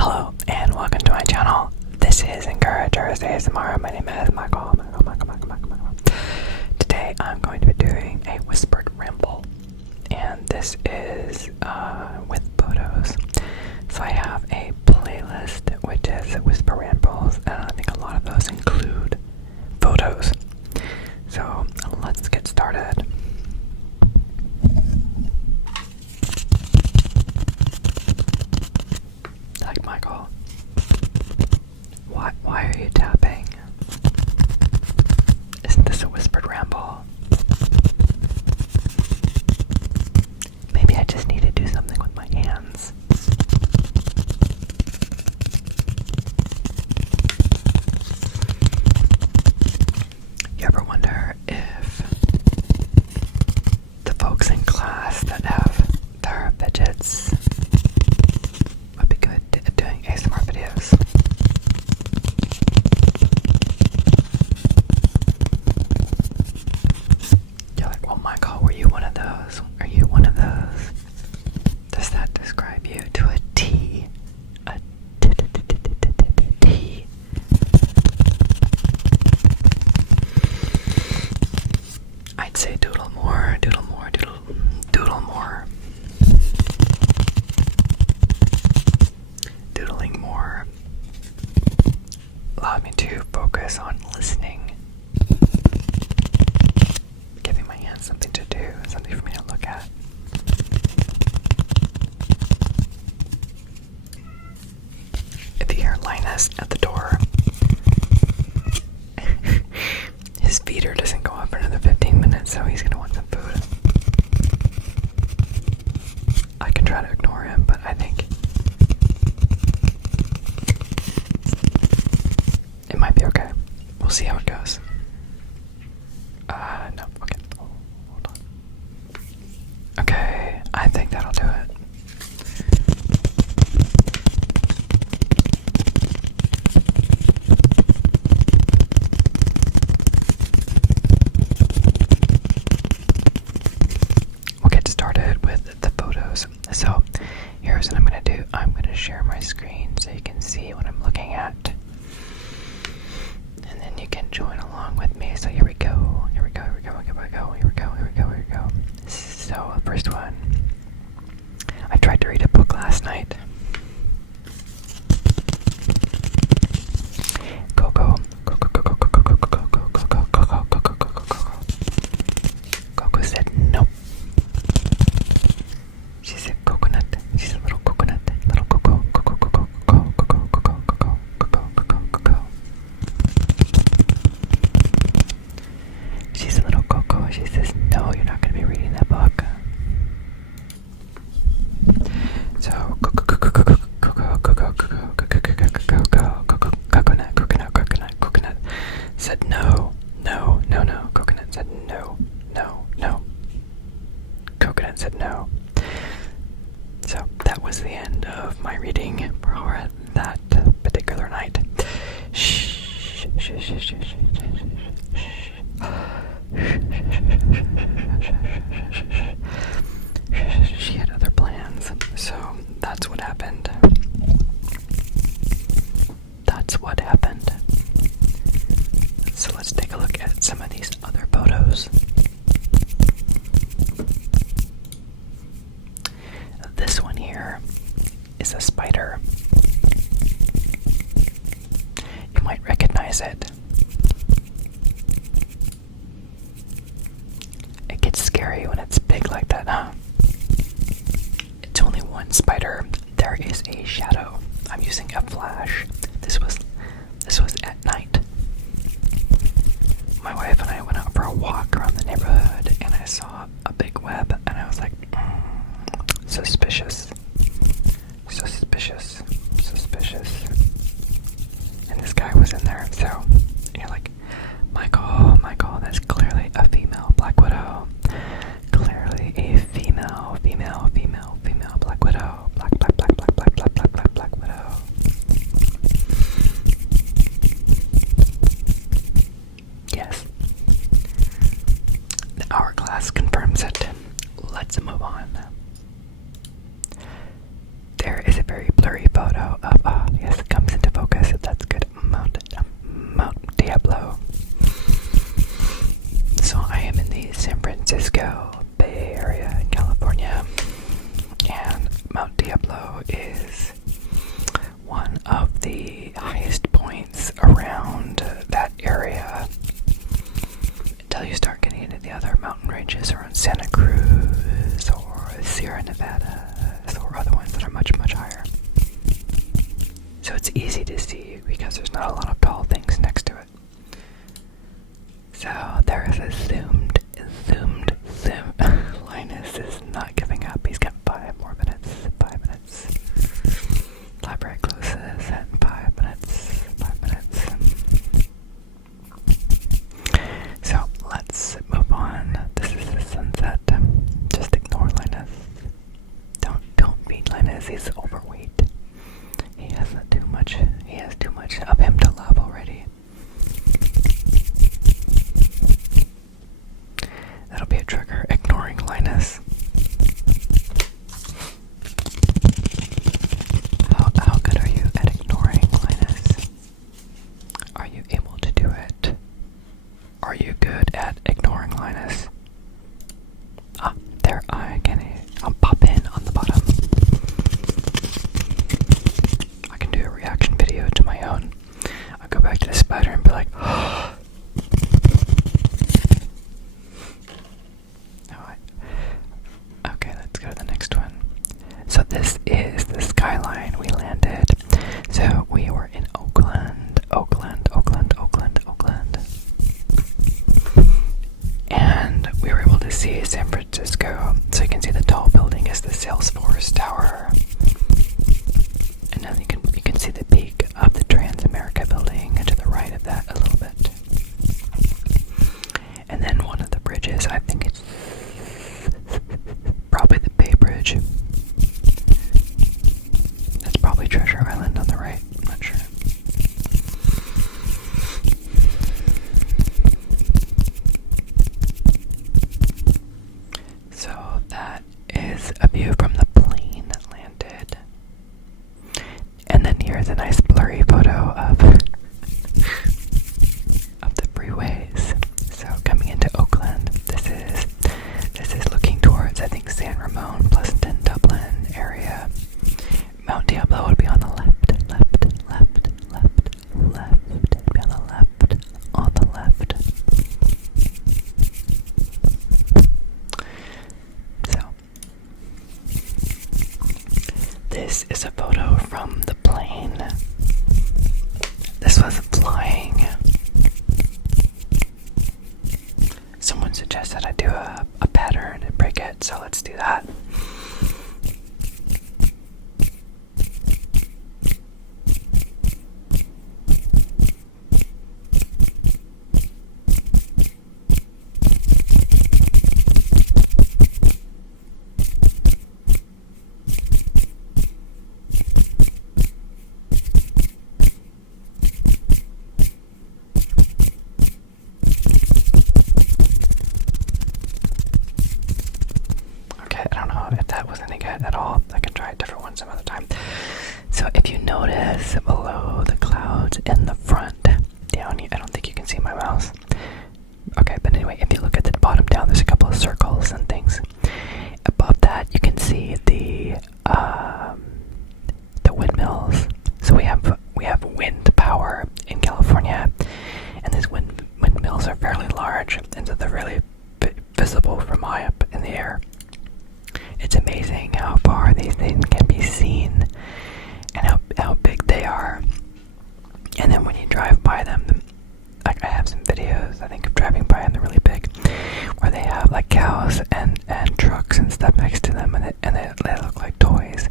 Hello and welcome to my channel. This is Encouragers ASMR. My name is Michael. Today I'm going to be doing a whispered ramble, and this is with photos. So I have a playlist which is whisper rambles, and I think a lot of those include photos. So let's get started. Like, Michael, why are you tapping? Isn't this a whispered ramble? Maybe I just need to do something with my hands. You ever wonder if the folks in class that have their fidgets would be good at doing ASMR videos? You're like, well, Michael, were you one of those? Are you one of those? Does that describe you to a T? A T. I'd say doodle more, doodle more, doodle more. Doodling more allowed me to focus on listening, giving my hands something to do, something for me to look at. If you hear Linus at the door, his feeder doesn't go up for another 15 minutes, so he's gonna want some food. I can try to ignore him, but I think it might be okay. We'll see how it goes. No, okay. Hold on. Okay, I think that'll do it. We'll get started with the photos. So, here's what I'm going to do. I'm going to share my screen so you can see what I'm looking at. And then you can join along with me. So here we go. Here we go. Here we go. Here we go. Here we go. Here we go. Here we go. So, first one. I tried to read a book last night. Coco. Coco said no. She said coconut. She's a little coconut. Little coco. She's a little coco. She says, no, you're not going to be reading that book. So, coconut said no. Coconut said no. Coconut said no. So, that was the end of my reading for that particular night. She had other plans, so that's what happened. So let's take a look at some of these other photos. This one here is a spider. You might recognize it. It gets scary when it's big like that, huh? It's only one spider. There is a shadow. I'm using a flash. This was at night. My wife and I went out for a walk around the neighborhood, and I saw a big web, and I was like, suspicious. And this guy was in there, so you're like, Michael, that's clearly a female black widow. Clearly a female black widow. Black widow. Yes. The hourglass confirms it. Let's move on. There is a very blurry photo of there's not a lot of tall things next to it. So there is a zoomed. Linus is not giving up. He's got 5 more minutes. 5 minutes. Library closes at 5 minutes. 5 minutes. So let's move on. This is the sunset. Just ignore Linus. Don't beat Linus. He's overweight. He has too much. He has too much of him to love already. That'll be a trigger. Ignoring Linus. How good are you at ignoring Linus? Are you able to do it? Are you good at ignoring Linus? Ah, there I can. I'll pop in on the bottom. I can do a reaction video to my own. I'll go back to the spider and be like, oh. Okay, let's go to the next one. So this is the skyline. We landed. So we were in Oakland. And we were able to see San Francisco. So you can see the tall building is the Salesforce Tower. And then you can see the peak of the Trans-America building, and to the right of that a little bit. And then one of the bridges, I think it's probably the Bay Bridge. That's probably Treasure Island on the right. I'm not sure. So that is a view from the plane that landed. And then here's a nice blurry photo of the freeways. So coming into Oakland, this is looking towards, I think, San Ramon, Pleasanton, Dublin area. Mount Diablo would be on the left. It'd be on the left. So, this is a photo from the plane. This was flying. Someone suggested I do a pattern and break it, so let's do that. If that was any good at all, I can try a different one some other time. So if you notice below the clouds in the front, down here, I don't think you can see my mouse. Okay, but anyway, if you look at the bottom down, there's a couple of circles and things. Above that, you can see the windmills. So we have wind power in California, and these windmills are fairly large, and so they're really visible from high up in the air. It's amazing how far these things can be seen and how big they are. And then when you drive by them, like I have some videos, I think, of driving by them, they're really big, where they have like cows and trucks and stuff next to them, and they look like toys,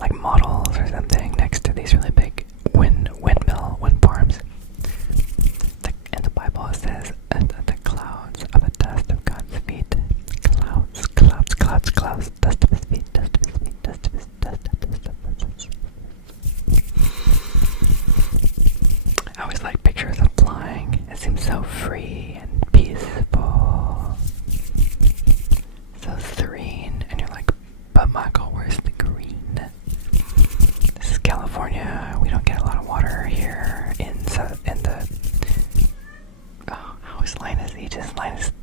like models or something, next to these really big wind farms. In the Bible it says, the clouds are the dust of God's feet. Clouds, dust of his feet, dust of his feet, dust of his I always like pictures of flying. It seems so free and peaceful, so serene, and you're like, but Michael, where's the green? This is California. We don't get a lot of water here in the. Oh, how is Linus?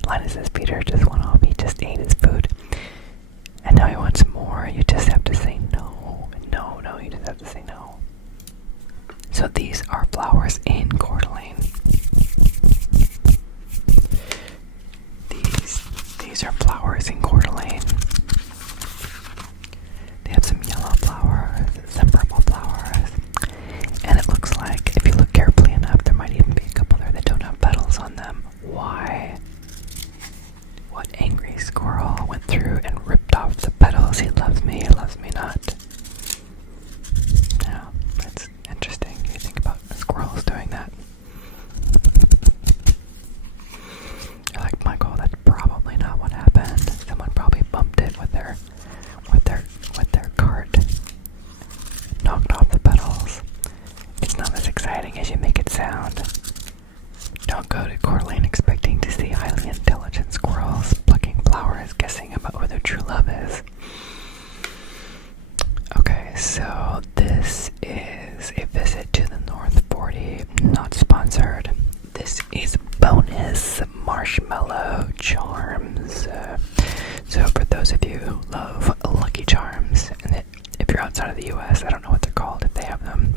Linus's Peter just went off. He just ate his food. And now he wants more. You just have to say no. No, you just have to say no. So these are flowers in Coeur d'Alene. These are flowers in Coeur d'Alene. They have some yellow flowers, some purple flowers. And it looks like, if you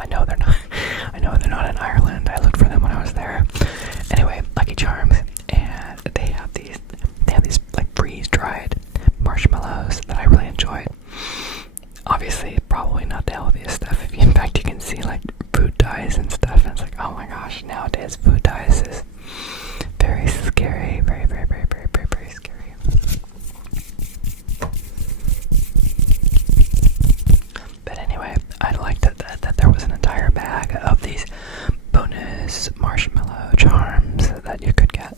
I know they're not. I know they're not in Ireland. I looked for them when I was there. Anyway, Lucky Charms, and they have these like freeze-dried marshmallows that I really enjoyed. Obviously, probably not the healthiest stuff. In fact, you can see like food dyes and stuff, and it's like, oh my gosh, nowadays food dyes is very scary, very, very, very, very, very, very scary. But anyway, I liked that there was an entire bag of these bonus marshmallow charms that you could get.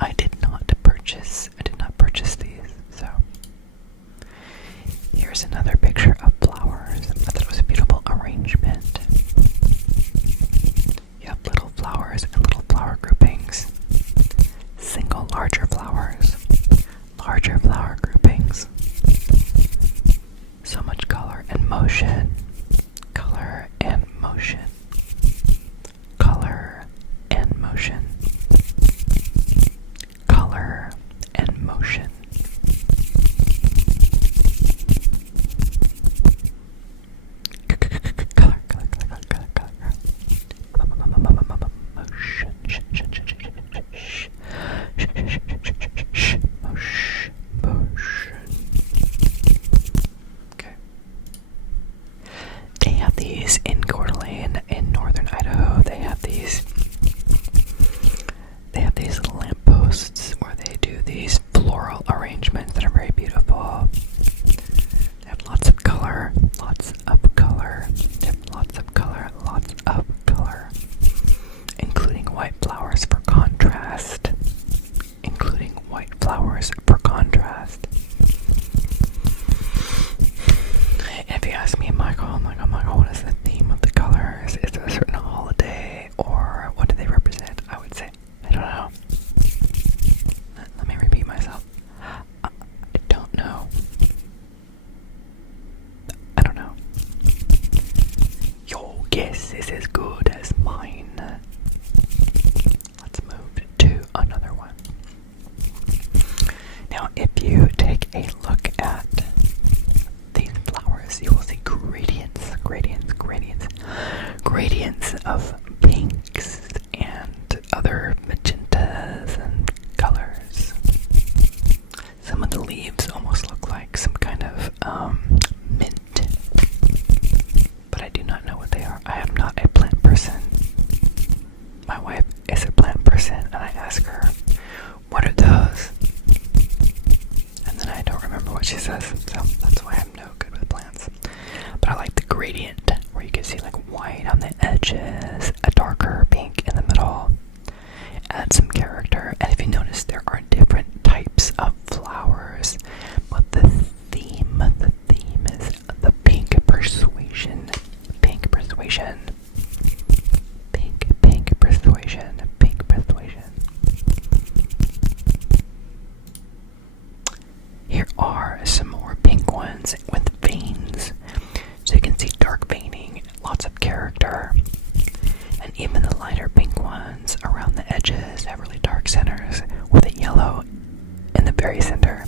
I did not purchase these, so here's another picture of flowers. I thought it was a beautiful arrangement. You have little flowers and little flower groupings. Single larger flowers. Larger flower groupings. So much color and motion. Color and motion. Color and motion. Color and motion. Okay. They have these in Coeur d'Alene in northern Idaho. They have these lampposts where they do these floral arrangements that are very beautiful. They have lots of color, lots of color. They have lots of color, lots of color, including white flowers for contrast. Including white flowers for contrast. If you ask me, Michael, what is the theme of the colors? Is it a certain holiday, or what do they represent? I would say, I don't know. Let me repeat myself. I don't know. I don't know. Your guess is as good as mine. Let's move to another one. Now, if you take a look at these flowers, you will see gradients of pinks and other magentas and colors. Some of the leaves almost look like some kind of mint, but I do not know what they are. I am not a plant person. My wife is a plant person, and I ask her, what are those? And then I don't remember what she says, so that's why I'm no good with plants. But I like the gradient, where you can see like white on the edges, a darker pink in the middle, add some character. And if you notice, there are different types of flowers, but the theme is the pink persuasion. Pink persuasion. Pink persuasion. Pink persuasion. Here are some more pink ones with veins. So you can see dark veining, lots of character. And even the lighter pink ones around the edges have really dark centers with a yellow in the very center.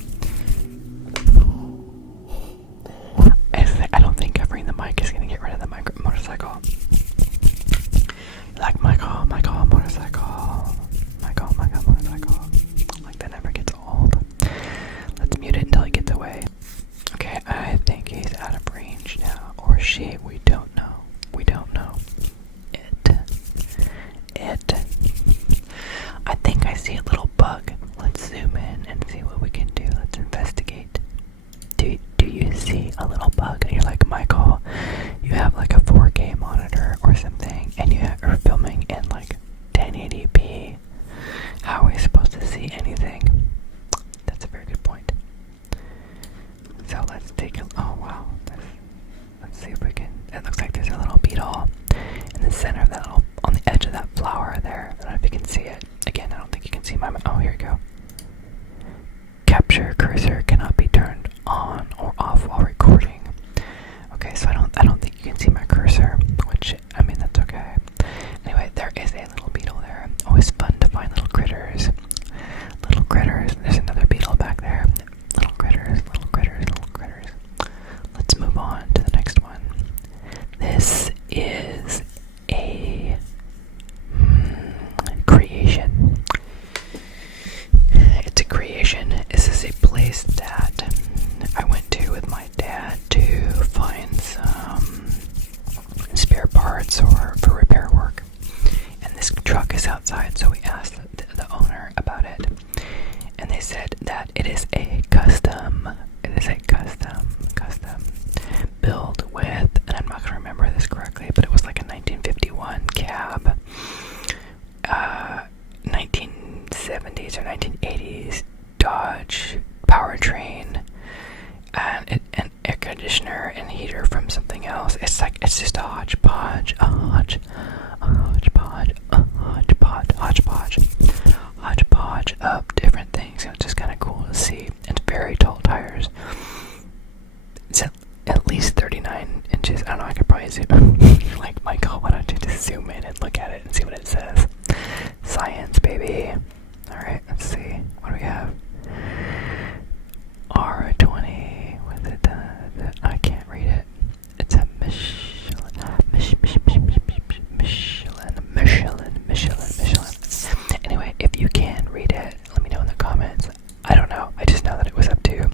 I don't think covering the mic is going to get rid of the motorcycle. Like Michael, motorcycle. Michael, motorcycle. Like that never gets old. Let's mute it until he gets away. Okay, I think he's out of range now. Or she, we don't know. We don't know. It. I think I see a little bug. Let's zoom in and see what we can do. Let's investigate. Do you see a little bug? And you're like, Michael, you have like a 4K monitor or something, and you are filming in like 1080p. How are we supposed to see anything? That's a very good point. So let's take a, oh wow. Let's see if we can, it looks like there's a little beetle in the center of that little, on the edge of that flower there. I don't know if you can see it. Again, I don't think you can see my, oh, here we go. Capture cursor cannot be turned on or off while recording. Okay, so I don't think you can see my cursor, which, I mean, that's okay. Anyway, there is a little beetle there. Always fun to find little critters. Little critters. There's another beetle back there. Little critters, little critters, little critters. Let's move on to the next one. heater from something else. It's just a hodgepodge of different things. It's just kind of cool to see. It's very tall tires. It's at least 39 inches. I don't know, I could probably zoom. Like, Michael, why don't you just zoom in and look at it and see what it says? Science, baby. Alright, let's see. What do we have? R20. What's it? I can't read it. It's a Michelin. Anyway, if you can read it, let me know in the comments. I don't know. I just know that it was up to, it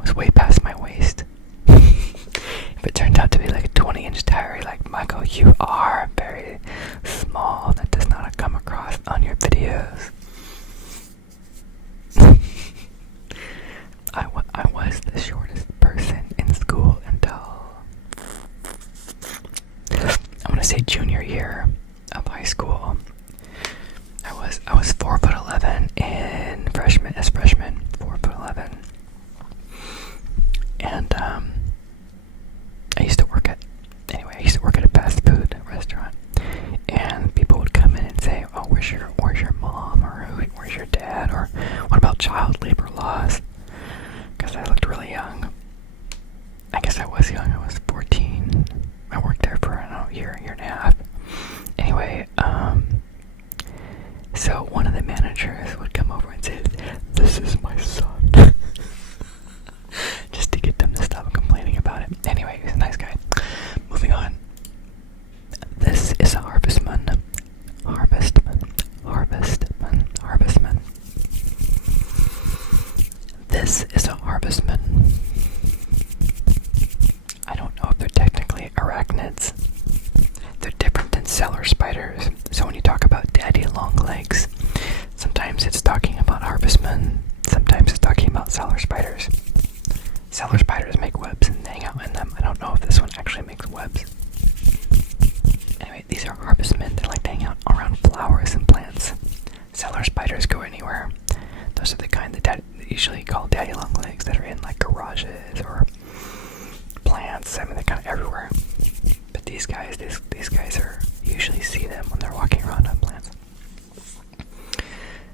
was way past my waist. If it turned out to be like a 20-inch tire, like, Michael, you are very small. That does not come across on your videos. I was the shortest person in school until, I want to say, junior year of high school. I was 4'11" in freshman, 4'11", and I used to work at a fast food restaurant, and people would come in and say, "Oh, where's your mom?" or "Where's your dad?" or "What about child labor laws?" Because I looked really young. I guess I was young. I was 14. I worked there for, I don't know, a year and a half. Anyway, so one of the managers would come over and say, "This is my son." Just to get them to stop complaining about it. Anyway, he's a nice guy. Moving on. This is a harvestman. This is a harvestman. I don't know if they're technically arachnids. They're different than cellar spiders. So when you talk about daddy long legs, sometimes it's talking about harvestmen, sometimes it's talking about cellar spiders. Cellar spiders make webs and hang out in them. I don't know if this one actually makes webs. Anyway, these are harvestmen. They like to hang out around flowers and plants. Cellar spiders go anywhere. Those are the kind that usually call daddy long legs, that are in like garages or plants. I mean, they're kind of everywhere. But these guys are, you usually see them when they're walking around on plants.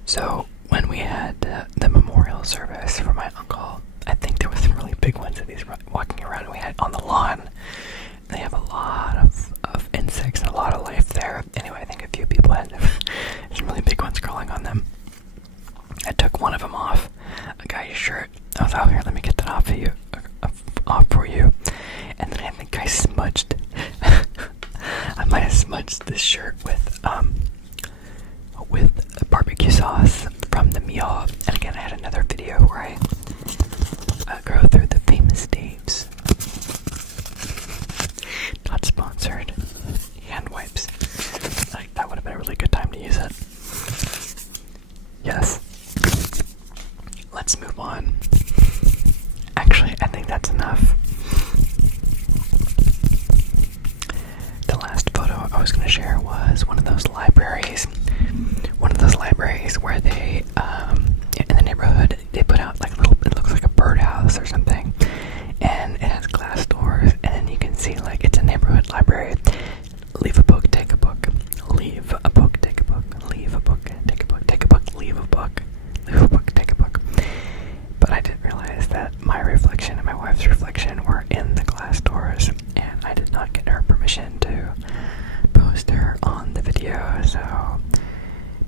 So when we had the memorial service for my uncle, I think there were some really big ones that he's walking around. We had on the lawn. They have a lot of insects and a lot of life there. Anyway, I think a few people had some really big ones crawling on them. I took one of them off, a guy's shirt. I was out here, let me get that off for you. And then I think I smudged. I might have smudged this shirt with barbecue sauce from the meal. And again, I had another video where I go through the famous Dave's. Not sponsored. Hand wipes. Like, that would have been a really good time to use it. Yes. Let's move on. Actually, I think that's enough. The last photo I was going to share was one of those libraries where they, in the neighborhood, they put out like it looks like a birdhouse or something, and it has glass doors, and then you can see, like, it's a neighborhood library. Leave a book, take a book. Leave a book, take a book. Leave a book, take a book. Take a book, leave a book. Leave a book, take a book. But I didn't realize that my reflection and my wife's reflection were in the glass doors, and I did not get her permission to post her on the video, so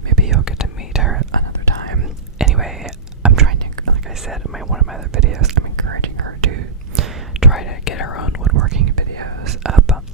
maybe you'll get to meet her another time. Anyway, I'm trying to, like I said in one of my other videos, I'm encouraging her to try to get her own woodworking videos up.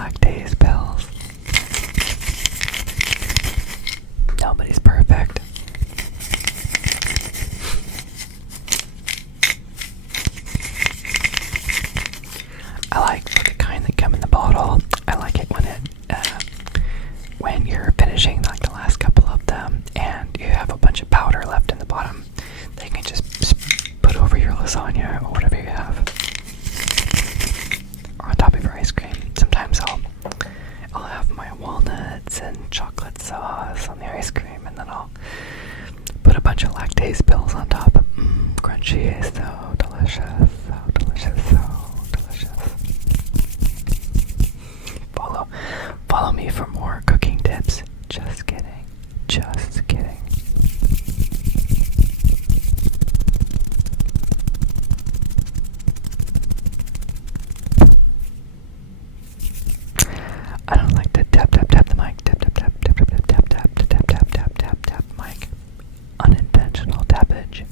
lactase pills. Nobody's perfect. I like the kind that come in the bottle. I like it when you're finishing like the last couple of them and you have a bunch of powder left in the bottom. They can just put over your lasagna or whatever you have, or on top of your ice cream. Sometimes I'll have my walnuts and chocolate sauce on the ice cream, and then I'll put a bunch of lactase pills on top. Crunchy, so delicious, so delicious, so delicious. Follow me for more cooking tips. Just kidding. Just kidding. I don't like to tap the mic. Tap the mic. Unintentional tappage.